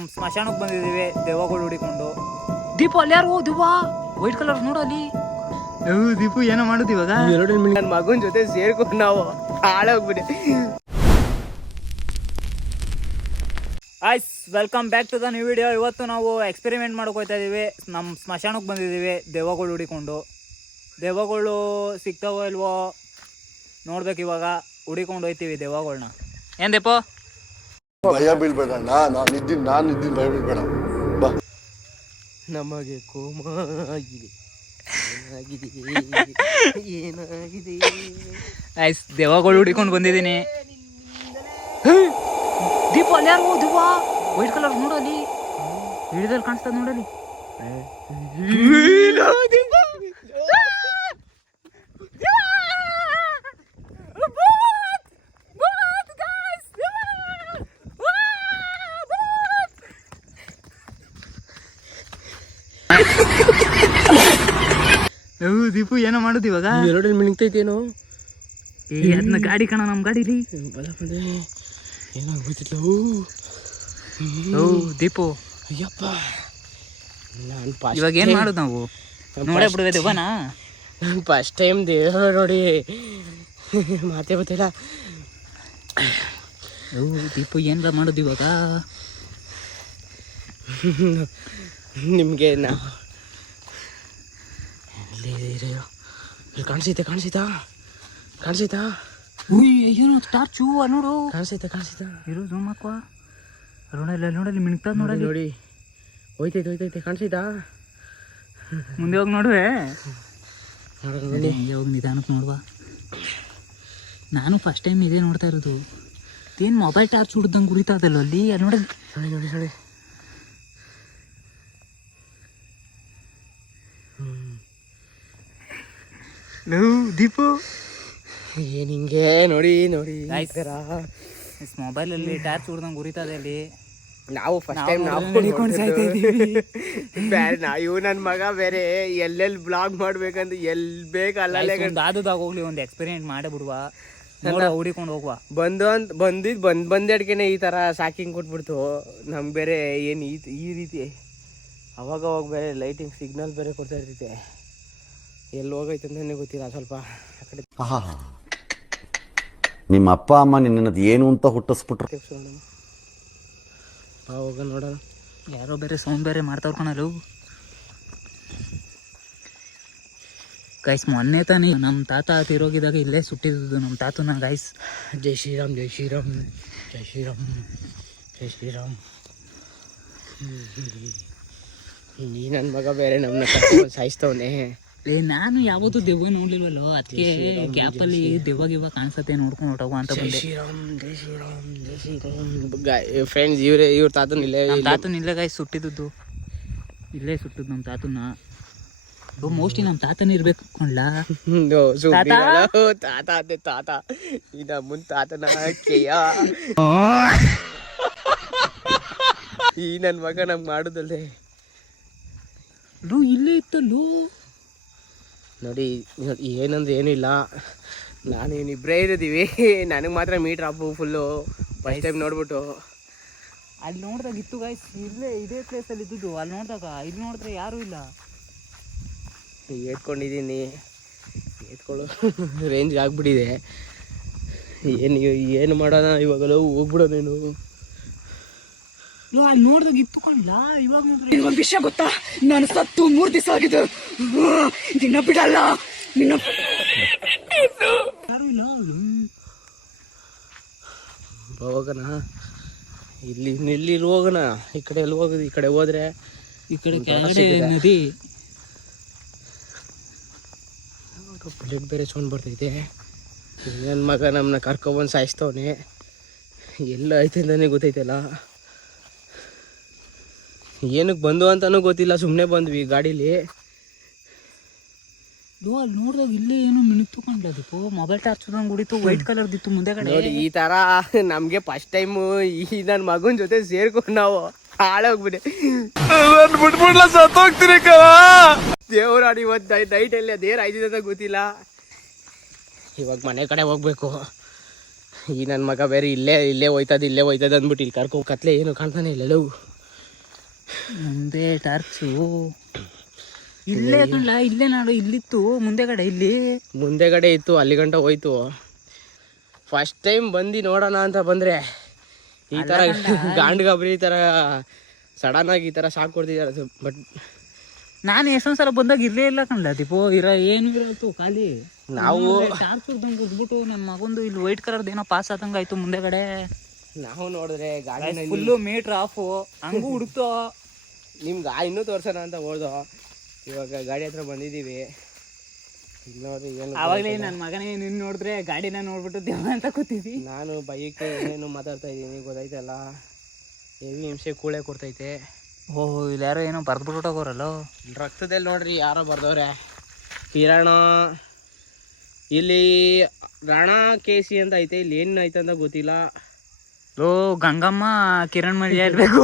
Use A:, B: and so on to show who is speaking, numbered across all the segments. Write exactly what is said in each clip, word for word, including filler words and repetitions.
A: ಸ್ಮಶಾನಕ್ಕೆ ಬಂದಿದ್ದೀವಿ ದೇವಗಳು ಹುಡಿಕೊಂಡು.
B: ದೀಪು ಅಲ್ಲಿ ಯಾರು ದೀಪಾ ವೈಟ್ ಕಲರ್ ನೋಡಲ್ಲಿ.
A: ದೀಪು ಏನೋ ಮಾಡೋದು ಇವಾಗ.
C: ನನ್ನ ಮಗನ ಜೊತೆ ಸೇರ್ಕೊಂಡು ನಾವು ಹಾಳಾಗ್ಬಿಟ್ಟೆ.
A: ಆಯ್ಸ್ welcome back to the new video. ಇವತ್ತು ನಾವು ಎಕ್ಸ್ಪೆರಿಮೆಂಟ್ ಮಾಡೋಕೆ ಹೋಗ್ತಾ ಇದ್ದೀವಿ. ನಮ್ಮ ಸ್ಮಶಾನಕ್ಕೆ ಬಂದಿದ್ದೀವಿ ದೇವಗಳು ಹುಡಿಕೊಂಡು. ದೇವಗಳು ಸಿಗ್ತಾವೋ ಇಲ್ವೋ ನೋಡ್ಬೇಕು. ಇವಾಗ ಹುಡಿಕೊಂಡು ಹೋಗ್ತೀವಿ ದೇವಗಳನ್ನ. ಏನ್ ದೀಪು
D: ಭಯ ಬೀಳ್ಬೇಡ. ನಾನು ಇದ್ದೀನಿ ನಾನು ಇದ್ದೀನಿ ಭಯ ಬೀಳ್ಬೇಡ. ಬಾ.
C: ನಮಗೆ ಕೋಮ ಆಗಿದೆ ಏನಾಗಿದೆ ಏನಾಗಿದೆ.
A: ಆಯ್ಸ್ ದೇವಗಳು ಹುಡಿಕೊಂಡು ಬಂದಿದ್ದೀನಿ.
B: ದೀಪು ಅಲ್ಲಿ ಯಾರು ದೀಪಾ ವೈಟ್ ಕಲರ್ ನೋಡಲ್ಲಿ ಹಿಡಿದಲ್ಲಿ ಕಾಣಿಸ್ತದ ನೋಡಲ್ಲಿ.
A: ದೀಪು ಏನೋ ಮಾಡೋದು ಇವಾಗ.
C: ಎರಡಲ್ಲಿ ಮಿಣಿಗ್ತೈತೇನೋ.
A: ಅದನ್ನ ಗಾಡಿ ಕಣ ನಮ್ಮ ಗಾಡಿಲಿ
C: ಬಲ ಬಂದೆ ಏನಾಗ್ಬಿಟ್ಟಿಲ್ಲ.
A: ದೀಪು
C: ಅಯ್ಯಪ್ಪ ನಾನು
A: ಇವಾಗ ಏನ್ ಮಾಡೋದು ನಾವು ನೋಡೇ ಬಿಡುವೆ ದೇವನಾ.
C: ನಾನು ಫಸ್ಟ್ ಟೈಮ್ ದೇವ್ರ ನೋಡಿ ಮಾತೇ ಗೊತ್ತಿಲ್ಲ.
A: ದೀಪು ಏನ್ರ ಮಾಡೋದು ಇವಾಗ.
C: ನಿಮಗೆ ನಾವು ಇಲ್ಲಿ ಕಾಣಿಸೈತೆ ಕಾಣಿಸೈತಾ ಕಾಣಿಸೈತಾ
A: ಏನೋ ಟಾರ್ಚು ನೋಡು.
C: ಕಾಣಿಸೈತೆ ಕಾಣಿಸೈತಾ
A: ಇರು ಜೂಮ್ ಹಾಕುವ. ನೋಡಲ್ಲ ನೋಡಲ್ಲಿ ಮಿಣ್ತದ ನೋಡಲ್ಲಿ.
C: ನೋಡಿ ಹೋಯ್ತೈತೆ ಹೋಯ್ತೈತೆ ಕಾಣಿಸೈತಾ.
A: ಮುಂದೆ ಹೋಗಿ ನೋಡುವೆ.
C: ನೋಡಿ
A: ಹಿಂಗೆ ಹೋಗಿ ನಿಧಾನಕ್ಕೆ ನೋಡುವ. ನಾನು ಫಸ್ಟ್ ಟೈಮ್ ಇದೇ ನೋಡ್ತಾ ಇರೋದು. ಏನು ಮೊಬೈಲ್ ಟಾರ್ಚ್ ಹುಡ್ದಂಗೆ ಉರಿತಾ ಅದಲ್ಲ ಅಲ್ಲಿ. ಅಲ್ಲಿ ನೋಡಿ
C: ನೋಡಿ ನೋಡಿ ನೋಡಿ.
A: ದೀಪು
C: ಏನು ಹಿಂಗೆ ನೋಡಿ ನೋಡಿ
A: ಮೊಬೈಲಲ್ಲಿ ಟಾರ್ಚ್ ಹುಡ್ದಂಗೆ ಉರಿತದೆ ಅಲ್ಲಿ.
C: ನಾವು ಫಸ್ಟ್ ಟೈಮ್ ನಾವು ಬೇರೆ ನಾ ಇವ್ ನನ್ನ ಮಗ ಬೇರೆ ಎಲ್ಲೆಲ್ಲಿ ಬ್ಲಾಗ್ ಮಾಡ್ಬೇಕಂತ ಎಲ್ಲಿ ಬೇಕು ಅಲ್ಲೇ
A: ದಾದುದಾಗ ಹೋಗ್ಲಿ ಒಂದು ಎಕ್ಸ್ಪೆರಿಮೆಂಟ್ ಮಾಡೇ ಬಿಡುವ. ಹುಡಿಕೊಂಡು ಹೋಗುವ.
C: ಬಂದು ಅಂತ ಬಂದಿದ್ದು ಬಂದು ಬಂದೆಡ್ಕೆನೆ ಈ ಥರ ಸಾಕಿಂಗ್ ಕೊಟ್ಬಿಡ್ತು ನಮ್ಗೆ. ಬೇರೆ ಏನು ಈ ಈ ರೀತಿ ಅವಾಗ ಅವಾಗ ಬೇರೆ ಲೈಟಿಂಗ್ ಸಿಗ್ನಲ್ ಬೇರೆ ಕೊಡ್ತಾ ಇರ್ತೈತೆ. ಎಲ್ಲಿ ಹೋಗೈತೆ ಅಂತಲೇ ಗೊತ್ತಿಲ್ಲ ಸ್ವಲ್ಪ ಆ ಕಡೆ.
E: ನಿಮ್ಮ ಅಪ್ಪ ಅಮ್ಮ ನಿನ್ನದು ಏನು ಅಂತ ಹುಟ್ಟಿಸ್ಬಿಟ್ರು.
C: ಹೋಗ ನೋಡೋಣ.
A: ಯಾರೋ ಬೇರೆ ಸೌಂಡ್ ಬೇರೆ ಮಾಡ್ತಾವ್ರ ಕಣಲು. ಗೈಸ್ ಮೊನ್ನೆ ತಾನೇ ನಮ್ಮ ತಾತ ತಿರೋಗಿದಾಗ ಇಲ್ಲೇ ಸುಟ್ಟಿದ್ದು ನಮ್ಮ ತಾತನ. ಗೈಸ್
C: ಜೈ ಶ್ರೀರಾಮ್ ಜೈ ಶ್ರೀರಾಮ್ ಜೈ ಶ್ರೀರಾಮ್ ಜೈ ಶ್ರೀರಾಮ್. ನೀ ನನ್ನ ಮಗ ಬೇರೆ ನಮ್ಮನ್ನ ಕರ್ಕೊಂಡು ಸಾಯಿಸ್ತವನೆ.
A: ಏ ನಾನು ಯಾವತ್ತೂ ದೆವ್ವ ನೋಡ್ಲಿಲ್ವಲ್ಲೋ, ಅದಕ್ಕೆ ಗ್ಯಾಪಲ್ಲಿ ದೆವ್ವ ಗಿವ್ವ ಕಾಣಿಸತ್ತೆ ನೋಡ್ಕೊಂಡು ಹೊಟ್ಟೋಗುವ ಅಂತ ಬಂದೆ.
C: ಶ್ರೀರಾಮ್ ಜೈ ಶ್ರೀರಾಮ್ ಜೈ ಶ್ರೀರಾಮ್. ಫ್ರೆಂಡ್ಸ್ ಇವ್ರೆ ಇವ್ರ ತಾತನ ಇಲ್ಲೇ
A: ನಮ್ಮ ತಾತನ ಇಲ್ಲೇ ಗಾಯ್ಸ್ ಸುಟ್ಟಿದ್ದು. ಇಲ್ಲೇ ಸುಟ್ಟಿದ್ದು ನಮ್ಮ ತಾತನ. ಮೋಸ್ಟ್ಲಿ ನಮ್ಮ ತಾತನ ಇರ್ಬೇಕು ಕೊಂಡ್ಲಾ.
C: ತಾತ ಅದೇ ತಾತ ಈ ನಮ್ಮನ್ ತಾತನ ಕೇಯ. ಈ ನನ್ನ ಮಗ ನಮ್ಗೆ ಮಾಡುದಲ್ಲೇ
A: ಲೋ ಇಲ್ಲೇ ಇತ್ತಲ್ಲೋ
C: ನೋಡಿ. ಏನಂದ್ರೆ ಏನಿಲ್ಲ, ನಾನೇನು ಇಬ್ಬರೇ ಇರೋದೀವಿ. ನನಗೆ ಮಾತ್ರ meter off full first time ನೋಡ್ಬಿಟ್ಟು.
A: ಅಲ್ಲಿ ನೋಡಿದಾಗ ಇತ್ತು ಗಾಯ್ಸ್, ಇಲ್ಲೇ ಇದೇ ಪ್ಲೇಸಲ್ಲಿ ಇದ್ದುದು. ಅಲ್ಲಿ ನೋಡಿದಾಗ ಇಲ್ಲಿ ನೋಡಿದ್ರೆ ಯಾರೂ ಇಲ್ಲ.
C: ಏತ್ಕೊಂಡಿದ್ದೀನಿ, ಏತ್ಕೊಳ್ಳೋ ರೇಂಜ್ಗೆ ಆಗ್ಬಿಟ್ಟಿದೆ. ಏನು ಏನು ಮಾಡೋಣ ಇವಾಗಲೂ ಹೋಗ್ಬಿಡೋದೇನು.
A: ಅಲ್ಲಿ ನೋಡಿದಾಗ ಇತ್ತು ಕೊಂಡ್ಲ. ಇವಾಗ
B: ಒಂದು ವಿಷಯ ಗೊತ್ತಾ, ನಾನು ಸತ್ತು ಮೂರು ದಿವಸ ಆಗಿದೆ. ನಿನ್ನ ಬಿಡಲ್ಲ, ನಿನ್ನ
A: ಯಾರು ಇಲ್ಲ.
C: ಹೋಗೋಣ ಇಲ್ಲಿ ಇಲ್ಲಿ ಹೋಗೋಣ. ಈ ಕಡೆ ಎಲ್ಲಿ ಹೋಗೋದು, ಈ ಕಡೆ ಹೋದ್ರೆ
A: ಈ ಕಡೆ ಕೆಳಗಡೆ ನದಿ.
C: ಬುಲೆಟ್ ಬೇರೆ ಸೌಂಡ್ ಬರ್ತೈತೆ. ನನ್ನ ಮಗ ನಮ್ಮನ್ನ ಕರ್ಕೊಬಂದು ಸಾಯಿಸ್ತವನೆ. ಎಲ್ಲ ಐತೆ ಅಂತಾನೆ ಗೊತ್ತೈತಲ್ಲ. ಏನಕ್ಕೆ ಬಂದು ಅಂತಾನೂ ಗೊತ್ತಿಲ್ಲ, ಸುಮ್ಮನೆ ಬಂದ್ವಿ ಗಾಡೀಲಿ.
A: ಅಲ್ಲಿ ನೋಡಿದಾಗ ಇಲ್ಲೇ ಏನು ಮಿಣಿಕ್ತು ಕೊಂಡ್ಲ. ದೀಪು ಮೊಬೈಲ್ ಟಾರ್ಚ್ ಹೊಡಿತು, ವೈಟ್ ಕಲರ್ ದಿತ್ತು ಮುಂದೆ ಕಡೆ.
C: ನೋಡಿ ಈ ಥರ ನಮಗೆ ಫಸ್ಟ್ ಟೈಮು ಈ ನನ್ನ ಮಗನ ಜೊತೆ ಸೇರ್ಕೊಂಡು ನಾವು ಹಾಳೋಗ್ಬಿಟ್ಟೆ. ಬಿಟ್ಬಿಡ್ಲ ಸತ್ತೋಗ್ತೀನಿ ಕಣ. ದೇವ್ರಾಡಿ ಇವತ್ತು ನೈಟಲ್ಲಿ ಅದೇನು ಆಯ್ತಿದೆ ಅಂತ ಗೊತ್ತಿಲ್ಲ. ಇವಾಗ ಮನೆ ಕಡೆ ಹೋಗ್ಬೇಕು. ಈ ನನ್ನ ಮಗ ಬೇರೆ ಇಲ್ಲೇ ಇಲ್ಲೇ ಹೋಯ್ತದ ಇಲ್ಲೇ ಹೋಯ್ತದ ಅಂದ್ಬಿಟ್ಟು ಇಲ್ಲಿ ಕರ್ಕೊ ಕತ್ಲೆ ಏನು ಕಾಣ್ತಾನೆ ಇಲ್ಲ.
A: ಮುಂದೆ ಟಾರ್ಚು ಇಲ್ಲೇ ಕಣ್ಲ, ಇಲ್ಲೇ ನಾಡು ಇಲ್ಲಿತ್ತು ಮುಂದೆ ಕಡೆ ಇಲ್ಲಿ
C: ಮುಂದೆಗಡೆ ಇತ್ತು, ಅಲ್ಲಿ ಗಂಟ ಹೋಯ್ತು. ಫಸ್ಟ್ ಟೈಮ್ ಬಂದು ನೋಡೋಣ ಅಂತ ಬಂದರೆ ಈ ಥರ ಗಾಂಡ್ ಗಾಬರಿ ಈ ಥರ ಸಡನ್ ಆಗಿ ಈ ಥರ ಶಾಕ್ ಕೊಡ್ತಿದ್ದಾರೆ. ಬಟ್
A: ನಾನು ಎಷ್ಟೊಂದು ಸಲ ಬಂದಾಗ ಇರ್ಲೇ ಇಲ್ಲ ಕಣ್ಲ ದೀಪು, ಇರ ಏನು ಇರತ್ತು ಖಾಲಿ.
C: ನಾವು
A: ಟಾರ್ಚ್ ಉಡ್ದಂಗೆ ಉದ್ಬಿಟ್ಟು ನನ್ನ ಮಗೊಂದು ಇಲ್ಲಿ ವೈಟ್ ಕಲರ್ದು ಏನೋ ಪಾಸ್ ಆದಂಗೆ ಆಯ್ತು ಮುಂದೆ ಕಡೆ.
C: ನಾವು ನೋಡಿದ್ರೆ ಗಾಡಿ
A: ಫುಲ್ಲು ಮೀಟ್ರ್ ಆಫು ಹಂಗೂ ಹುಡುಕ್ತೋ.
C: ನಿಮ್ಗೆ ಇನ್ನೂ ತೋರ್ಸೋಣ ಅಂತ ಹೋದೋ. ಇವಾಗ ಗಾಡಿ ಹತ್ರ ಬಂದಿದ್ದೀವಿ. ನೋಡಿ ಏನು
A: ಆವಾಗಲೇ ನನ್ನ ಮಗನೇ ನಿನ್ನ ನೋಡಿದ್ರೆ ಗಾಡಿನ ನೋಡ್ಬಿಟ್ಟು ದೇವ ಅಂತ ಕೂತಿದ್ವಿ.
C: ನಾನು ಬೈಕ್ ಏನೇನು ಮಾತಾಡ್ತಾ ಇದ್ದೀನಿ ಗೊತ್ತಾಯ್ತಲ್ಲ. ಹೆವಿ ಹಿಂಸೆ ಕೂಳೆ ಕೊಡ್ತೈತೆ.
A: ಓಹ್ ಇಲ್ಲಿ ಯಾರೋ ಏನೋ ಬರ್ದ್ಬಿಟ್ಟೋಗೋರಲ್ಲ.
C: ರಕ್ತದಲ್ಲಿ ನೋಡ್ರಿ ಯಾರೋ ಬರ್ದವ್ರೆ. ಕಿರಣ ಇಲ್ಲಿ ರಾಣ ಕೆ ಸಿ ಅಂತ ಐತೆ. ಇಲ್ಲಿ ಏನು ಐತೆ ಅಂತ ಗೊತ್ತಿಲ್ಲ.
A: ಲೋ ಗಂಗಮ್ಮ ಕಿರಣ್ ಮಳಿ ಇರ್ಬೇಕು.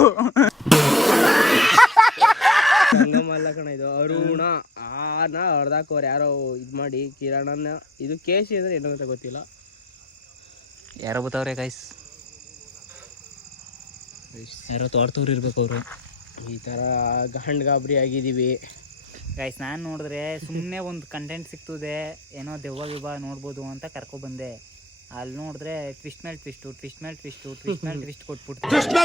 C: ಗಂಗಮ್ಮ ಅಲ್ಲ ಕಣ ಇದು, ಅರುಣ ಆನ ಹೊಡೆದಾಕೋರು ಯಾರೋ ಇದು ಮಾಡಿ ಕಿರಣನ. ಇದು ಕೆ ಸಿ ಅಂದರೆ ಏನೋ ಅಂತ ಗೊತ್ತಿಲ್ಲ.
A: ಯಾರೋ ಬತ್ತವ್ರೆ ಗೈಸ್, ಯಾರೋ ತೋಟದವ್ರು ಇರ್ಬೇಕು ಅವರು.
C: ಈ ಥರ ಗಂಡ್ ಗಾಬರಿ ಆಗಿದ್ದೀವಿ
A: ಗೈಸ್. ನಾನು ನೋಡಿದ್ರೆ ಸುಮ್ಮನೆ ಒಂದು ಕಂಟೆಂಟ್ ಸಿಗ್ತದೆ, ಏನೋ ದೆವ್ವ ಗಿವ್ವ ನೋಡ್ಬೋದು ಅಂತ ಕರ್ಕೊಬಂದೆ. ಅಲ್ಲಿ ನೋಡಿದ್ರೆ ಟ್ವಿಸ್ಟ್ ಮೇಲೆ ಟ್ವಿಸ್ಟು, ಟ್ವಿಸ್ಟ್ ಮೇಲೆ ಟ್ವಿಸ್ಟು, ಟ್ವಿಸ್ಟ್ ಮೇಲೆ ಟ್ವಿಸ್ಟ್ ಕೊಟ್ಬಿಟ್ಟು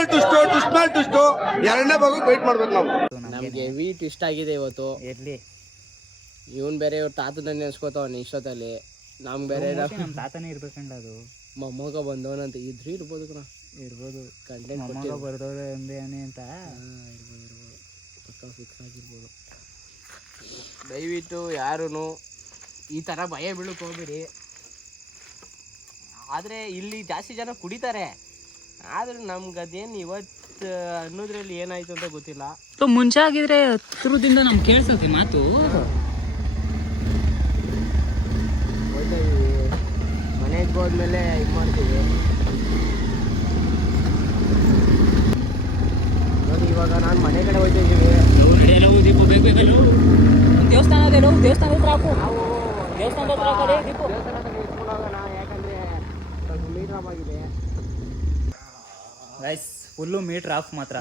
D: ಎರಡನೇ ಭಾಗ ವೇಟ್ ಮಾಡ್ಬೇಕು ನಾವು.
C: ನಮಗೆ ಹೆವಿ ಟ್ವಿಸ್ಟ್ ಆಗಿದೆ ಇವತ್ತು.
A: ಇರ್ಲಿ,
C: ಇವನ್ ಬೇರೆ ಇವ್ರ ತಾತನ ನೆನ್ಸ್ಕೋತಾವನ್ ಇಷ್ಟೊತ್ತಲ್ಲಿ. ನಮ್ಗೆ ಬೇರೆ
A: ನಮ್ಮ ತಾತನೇ ಇರ್ಬೇಕಂಡ ಅದು.
C: ಮೊಮ್ಮಗ ಬಂದವನಂತ ಇದ್ರೂ ಇರ್ಬೋದು ಕಣ,
A: ಇರ್ಬೋದು.
C: ಕಂಟೆಂಟ್
A: ಮೊಮ್ಮಗ ಬರ್ದವ್ರೆ ಒಂದೇನೆ ಅಂತ
C: ಇರ್ಬೋದು ಇರ್ಬೋದು ಪಕ್ಕ ಫಿಕ್ಸ್ ಆಗಿರ್ಬೋದು. ದಯವಿಟ್ಟು ಯಾರೂ ಈ ಥರ ಭಯ ಬೀಳಕ್ಕೆ ಹೋಗ್ಬೇಡಿ. ಆದರೆ ಇಲ್ಲಿ ಜಾಸ್ತಿ ಜನ ಕುಡಿತಾರೆ. ಆದ್ರೆ ನಮ್ಗೆ ಅದೇನು ಇವತ್ತು ಅನ್ನೋದ್ರಲ್ಲಿ ಏನಾಯ್ತು ಅಂತ ಗೊತ್ತಿಲ್ಲ.
A: ಮುಂಚೆ ಆಗಿದ್ರೆ ಹತ್ರದಿಂದ ನಮ್ಗೆ ಕೇಳಿಸುತ್ತೆ ಮಾತು.
C: ಹೋಯ್ತಾ ಇದೀವಿ, ಮನೆಗೆ ಹೋದ್ಮೇಲೆ ಇದು ಮಾಡ್ತೀವಿ ನೋಡಿ. ಇವಾಗ ನಾನು ಮನೆ ಕಡೆ ಹೋಯ್ತಾ ಇದ್ದೀವಿ.
A: ದೀಪ ಬೇಕು ಬೇಕಲ್ಲ, ದೇವಸ್ಥಾನ ಅದೇ ದೇವಸ್ಥಾನದ ಹತ್ರ ಹಾಕು. ದೇವಸ್ಥಾನದ ಹತ್ರ ಕಡೆ ದೀಪ
C: ದೇವಸ್ಥಾನ ಹತ್ರ ನಿಲ್ಸ್ಕೊಂಡೋಗೋಣ, ಯಾಕಂದರೆ ಸ್ವಲ್ಪ ಮೀಟ್ರಾಪ್ ಆಗಿದೆ.
A: ಗೈಸ್ ಫುಲ್ಲು ಮೀಟ್ರ್ ಆಫ್ ಮಾತ್ರ.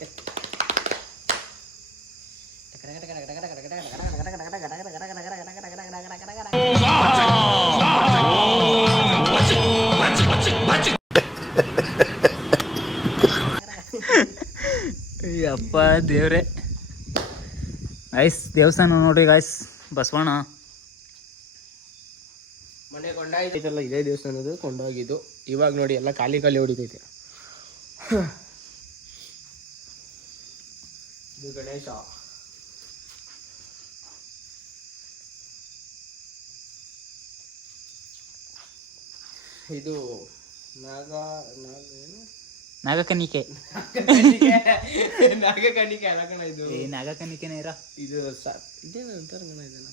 A: ಅಪ್ಪ ದೇವ್ರೆ. ಗೈಸ್ ದೇವಸ್ಥಾನ ನೋಡ್ರಿ ಗೈಸ್, ಬಸವಣ್ಣ.
C: ಮನೆ ಕೊಂಡಾಯ್ತಲ್ಲ, ಇದೇ ದೇವಸ್ಥಾನದ್ದು ಕೊಂಡೋಗಿದ್ದು. ಇವಾಗ ನೋಡಿ ಎಲ್ಲ ಖಾಲಿ ಖಾಲಿ ಹೊಡಿತೈತೆ. ಇದು ಗಣೇಶ. ಇದು ನಾಗ ನಾಗ ಏನು
A: ನಾಗಕನ್ನಿಕೆ.
C: ನಾಗಕನ್ನಿಕೆ ಅಲ್ಲ ಕಣ ಇದು.
A: ಏ ನಾಗಕನ್ನಿಕೆನೇ ಇರ.
C: ಇದು ಇದೇನು ಅಂತಾರೆ ಕಣ ಇದನ್ನ.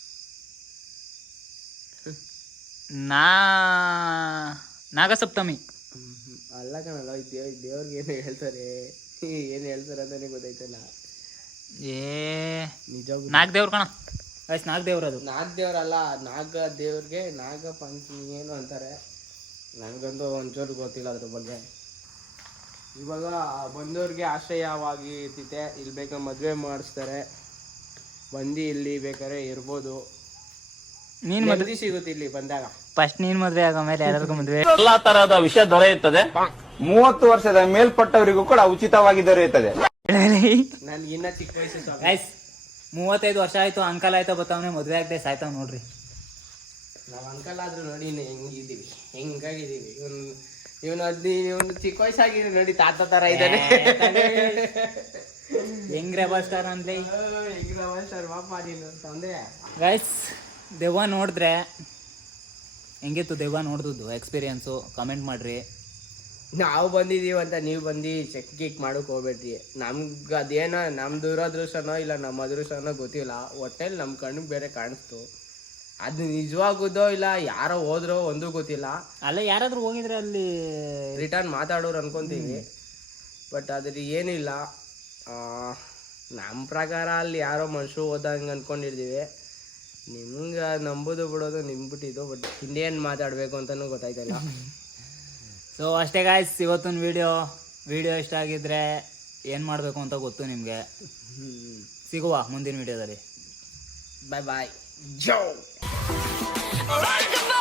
A: ನಾ ನಾಗಸಪ್ತಮಿ
C: ಅಲ್ಲ ಕಣಲ್ಲ, ದೇವ್ ದೇವ್ರಿಗೆ ಏನು ಹೇಳ್ತಾರೆ, ಏನು ಹೇಳ್ತಾರೆ ಅಂತಾನೆ ಗೊತ್ತಾಯ್ತಲ್ಲ.
A: ಏ
C: ನಿಜ
A: ನಾಗ ದೇವ್ರ ಕಣ ಗೈಸ್, ನಾಗ ದೇವ್ರ ಅದು.
C: ನಾಗ ದೇವ್ರಲ್ಲ, ನಾಗ ದೇವ್ರಿಗೆ ನಾಗ ಪಂಚಮಿ ಏನು ಅಂತಾರೆ. ನನಗಂತೂ ಒಂಚೂರು ಗೊತ್ತಿಲ್ಲ ಅದ್ರ ಬಗ್ಗೆ. ಇವಾಗ ಬಂದವ್ರಿಗೆ ಆಶ್ರಯವಾಗಿ ಇರ್ತೈತೆ. ಇಲ್ಲಿ ಬೇಕಾದ್ರೆ ಮದುವೆ ಮಾಡಿಸ್ತಾರೆ, ಬಂದು ಇಲ್ಲಿ ಬೇಕಾದ್ರೆ ಇರ್ಬೋದು.
A: ನೀನ್
C: ಮದುವೆ ಸಿಗುತ್ತೆ ಇಲ್ಲಿ ಬಂದಾಗ.
A: ಫಸ್ಟ್ ನೀನ್ ಮದ್ವೆ ಆಗೋ ಮೇಲೆ ಎಲ್ಲರಿಗೂ ಮದ್ವೆ.
F: ಎಲ್ಲಾ ತರಹದ ವಿಷಯ ದೊರೆಯುತ್ತದೆ. ಮೂವತ್ತು ವರ್ಷದ ಮೇಲ್ಪಟ್ಟವರಿಗೂ ಕೂಡ ಉಚಿತವಾಗಿ ದೊರೆಯುತ್ತದೆ.
C: ನನ್ಗೆ ಇನ್ನ ಚಿಕ್ಕ ವಯಸ್ಸು.
A: ಗೈಸ್ ಮೂವತ್ತೈದು ವರ್ಷ ಆಯ್ತು, ಅಂಕಲ್ ಆಯ್ತಾ ಬತ್ತಾವನೆ, ಮದ್ವೆ ಆಗದೆ ಸಾಯ್ತಾವ್ ನೋಡ್ರಿ.
C: ನಾವು ಅಂಕಲ್ ಆದ್ರೂ ನೋಡಿ ಹೆಂಗಿದ್ದೀವಿ, ಹೆಂಗಾಗಿದ್ದೀವಿ. ಇವನು ಇವನು ಹದ್ನಿ ಇವನು ಚಿಕ್ಕ ವಯಸ್ಸಾಗಿ ನೋಡಿ ತಾತ ತರ ಇದ್ದಾನೆ.
A: ಹೆಂಗ್ ರೆಬಲ್ ಸ್ಟಾರ್ ಅಂದ್ರೆ
C: ಹೆಂಗ್ ರೆಬಲ್ ಸ್ಟಾರ್ ಪಾಪ ನೀನು ತಂದೆ.
A: ಗೈಸ್ ದೆವ್ವ ನೋಡಿದ್ರೆ ಹೆಂಗಿತ್ತು ದೆವ್ವ ನೋಡ್ದು ಎಕ್ಸ್ಪೀರಿಯನ್ಸು ಕಮೆಂಟ್ ಮಾಡ್ರಿ.
C: ನಾವು ಬಂದಿದ್ದೀವಿ ಅಂತ ನೀವು ಬಂದು ಚೆಕ್ ಗಿಕ್ ಮಾಡೋಕೆ ಹೋಗ್ಬೇಡ್ರಿ. ನಮ್ಗೆ ಅದೇನೋ ನಮ್ದು ದುರದೃಷ್ಟನೋ ಇಲ್ಲ ನಮ್ಮ ಅದೃಷ್ಟನೋ ಗೊತ್ತಿಲ್ಲ, ಒಟ್ಟಲ್ಲಿ ನಮ್ಮ ಕಣ್ಣಿಗೆ ಬೇರೆ ಕಾಣಿಸ್ತು. ಅದು ನಿಜವಾಗುದೋ ಇಲ್ಲ ಯಾರೋ ಹೋದ್ರೋ ಒಂದೂ ಗೊತ್ತಿಲ್ಲ.
A: ಅಲ್ಲ ಯಾರಾದ್ರೂ ಹೋಗಿದ್ರೆ ಅಲ್ಲಿ
C: ರಿಟರ್ನ್ ಮಾತಾಡೋರು ಅನ್ಕೊಂತೀವಿ, ಬಟ್ ಅದ್ರ ಏನಿಲ್ಲ. ನಮ್ಮ ಪ್ರಕಾರ ಅಲ್ಲಿ ಯಾರೋ ಮನುಷ್ಯರು ಹೋದಂಗೆ ಅಂದ್ಕೊಂಡಿರ್ತೀವಿ. ನಿಮ್ಗೆ ನಂಬೋದು ಬಿಡೋದು ನಿಮ್ಗೆ ಬಿಟ್ಟಿದ್ದು, ಬಟ್ ಇನ್ನೇನು ಮಾತಾಡಬೇಕು ಅಂತಲೂ ಗೊತ್ತಾಯ್ತಲ್ಲ.
A: ಸೊ ಅಷ್ಟೇ ಗಾಯ್ಸ್ ಇವತ್ತಿನ ವಿಡಿಯೋ ವಿಡಿಯೋ ಇಷ್ಟ ಆಗಿದ್ರೆ ಏನು ಮಾಡಬೇಕು ಅಂತ ಗೊತ್ತು ನಿಮಗೆ. ಸಿಗುವ ಮುಂದಿನ ವಿಡಿಯೋದಲ್ಲಿ.
C: ಬಾಯ್ ಬಾಯ್. ಜೋ.